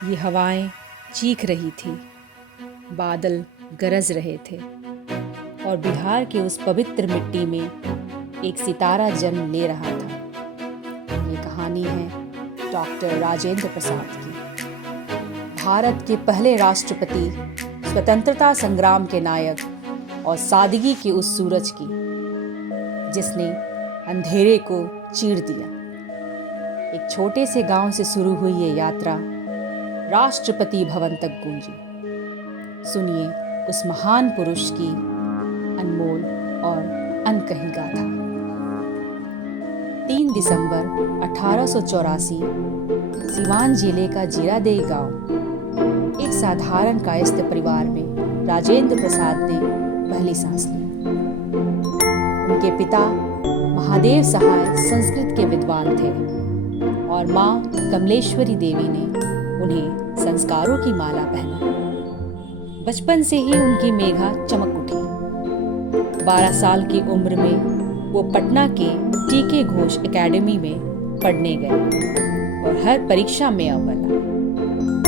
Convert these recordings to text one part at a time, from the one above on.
ये हवाएं चीख रही थी, बादल गरज रहे थे और बिहार के उस पवित्र मिट्टी में एक सितारा जन्म ले रहा था। ये कहानी है डॉक्टर राजेंद्र प्रसाद की, भारत के पहले राष्ट्रपति, स्वतंत्रता संग्राम के नायक और सादगी के उस सूरज की जिसने अंधेरे को चीर दिया। एक छोटे से गांव से शुरू हुई ये यात्रा राष्ट्रपति भवन तक गूंजी। सुनिए उस महान पुरुष की अनमोल और अनकही गाथा। 3 दिसंबर 1884 सीवान जिले का जीरादेई गांव, एक साधारण कायस्थ परिवार में राजेंद्र प्रसाद ने पहली सांस ली। उनके पिता महादेव सहाय संस्कृत के विद्वान थे और माँ कमलेश्वरी देवी ने उन्हें संस्कारों की माला पहनाई। बचपन से ही उनकी मेघा चमक उठी। 12 साल की उम्र में वो पटना के टीके घोष एकेडमी में पढ़ने गए और हर परीक्षा में अव्वल आए।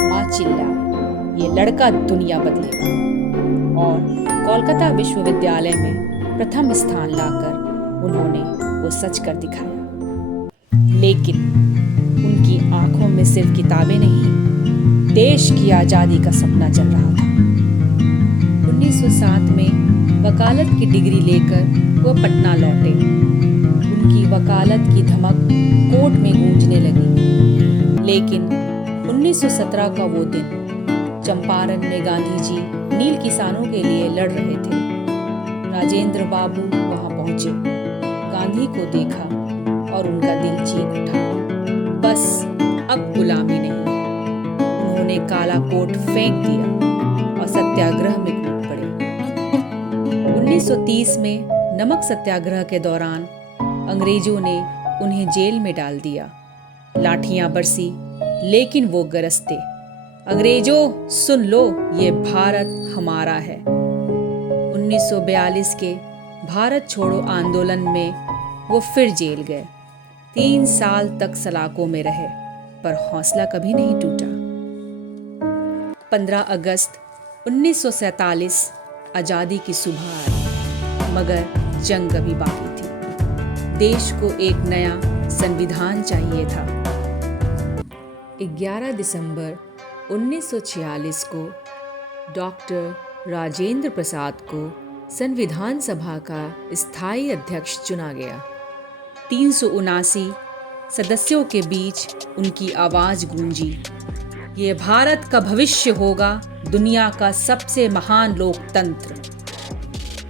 माँ चिल्लाई, ये लड़का दुनिया बदलेगा, और कोलकाता विश्वविद्यालय में प्रथम स्थान लाकर उन्होंने वो सच कर दिखाया। लेकिन उनकी आंखों में सिर्फ किताबें नहीं, देश की आज़ादी का सपना चल रहा था। 1907 में वकालत की डिग्री लेकर वो पटना लौटे। उनकी वकालत की धमक कोर्ट में गूंजने लगी। लेकिन 1917 का वो दिन, चंपारण में गांधी जी नील किसानों के लिए लड़ रहे थे। राजेंद्र बाबू वहां पहुंचे, गांधी को देखा और उनका दिल चीख उठा। बस अब गुलामी नहीं। उन्होंने काला कोट फेंक दिया और सत्याग्रह में कूद पड़े। 1930 में नमक सत्याग्रह के दौरान अंग्रेजों ने उन्हें जेल में डाल दिया। लाठियां बरसी, लेकिन वो गरजते, अंग्रेजों सुन लो, ये भारत हमारा है। 1942 के भारत छोड़ो आंदोलन में वो फिर जेल गए। 3 साल तक सलाखों में रहे, पर हौसला कभी नहीं टूटा। 15 अगस्त 1947 आज़ादी की सुबह आई, मगर जंग अभी बाकी थी। देश को एक नया संविधान चाहिए था। 11 दिसंबर 1946 को डॉक्टर राजेंद्र प्रसाद को संविधान सभा का स्थायी अध्यक्ष चुना गया। 379 सदस्यों के बीच उनकी आवाज गूंजी, ये भारत का भविष्य होगा, दुनिया का सबसे महान लोकतंत्र।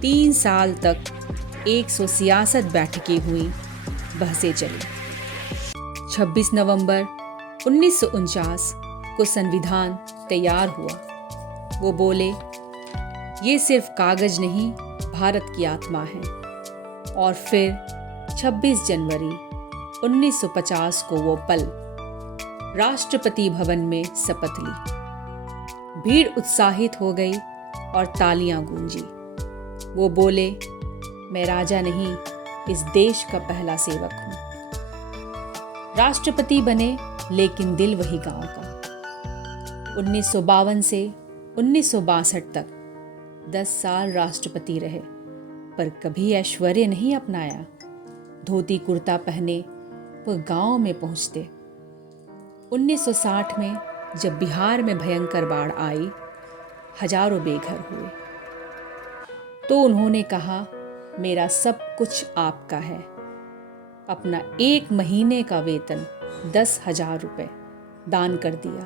3 साल तक 166 बैठकें हुई, बहसें चली। 26 नवंबर 1949 को संविधान तैयार हुआ। वो बोले, ये सिर्फ कागज नहीं, भारत की आत्मा है। और फिर 26 जनवरी 1950 को वो पल, राष्ट्रपति भवन में शपथ ली। भीड़ उत्साहित हो गई और तालियां गूंजी। वो बोले, मैं राजा नहीं, इस देश का पहला सेवक हूं। राष्ट्रपति बने, लेकिन दिल वही गांव का। 1952 से 1962 तक 10 साल राष्ट्रपति रहे, पर कभी ऐश्वर्य नहीं अपनाया। धोती कुर्ता पहने वो गांव में पहुंचते। 1960 में जब बिहार में भयंकर बाढ़ आई, हजारों बेघर हुए, तो उन्होंने कहा, मेरा सब कुछ आपका है। अपना 1 महीने का वेतन 10,000 रुपए दान कर दिया।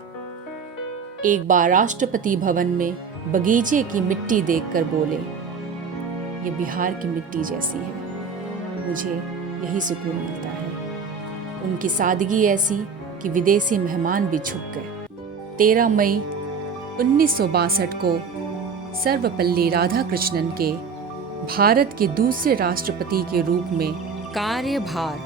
एक बार राष्ट्रपति भवन में बगीचे की मिट्टी देखकर बोले, ये बिहार की मिट्टी जैसी है, मुझे यही सुकून मिलता है। उनकी सादगी ऐसी कि विदेशी मेहमान भी छुप गए। 13 मई 1962 को सर्वपल्ली राधाकृष्णन के भारत के दूसरे राष्ट्रपति के रूप में कार्यभार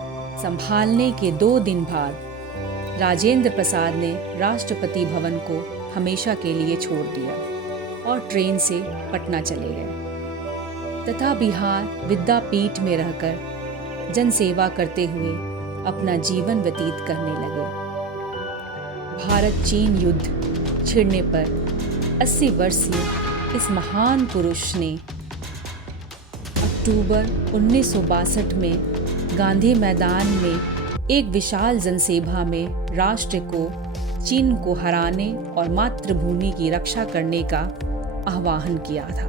संभालने के 2 दिन बाद राजेंद्र प्रसाद ने राष्ट्रपति भवन को हमेशा के लिए छोड़ दिया और ट्रेन से पटना चले गए तथा बिहार विद्यापीठ में रहकर जनसेवा करते हुए अपना जीवन व्यतीत करने लगे। भारत चीन युद्ध छिड़ने पर 80 वर्षीय इस महान पुरुष ने अक्टूबर 1962 में गांधी मैदान में एक विशाल जनसभा में राष्ट्र को चीन को हराने और मातृभूमि की रक्षा करने का आह्वान किया था।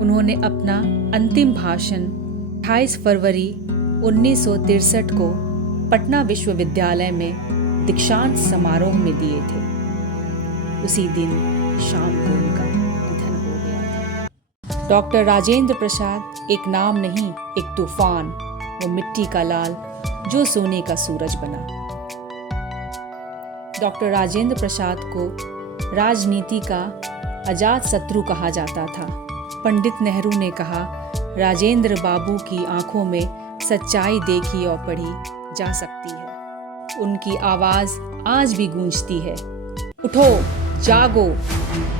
उन्होंने अपना अंतिम भाषण 28 फरवरी 1963 को पटना विश्वविद्यालय में दीक्षांत समारोह में दिए थे। उसी दिन शाम को उनका निधन हो गया था। डॉक्टर राजेंद्र प्रसाद एक नाम नहीं, एक तूफान, वो मिट्टी का लाल जो सोने का सूरज बना। डॉक्टर राजेंद्र प्रसाद को राजनीति का अजात शत्रु कहा जाता था। पंडित नेहरू ने कहा, राजेंद्र बाबू की आंखों में सच्चाई देखी और पढ़ी जा सकती है। उनकी आवाज आज भी गूंजती है। उठो, जागो,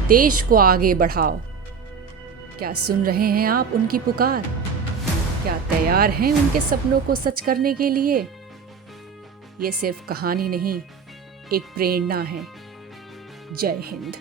देश को आगे बढ़ाओ। क्या सुन रहे हैं आप उनकी पुकार? क्या तैयार हैं उनके सपनों को सच करने के लिए? ये सिर्फ कहानी नहीं, एक प्रेरणा है। जय हिंद।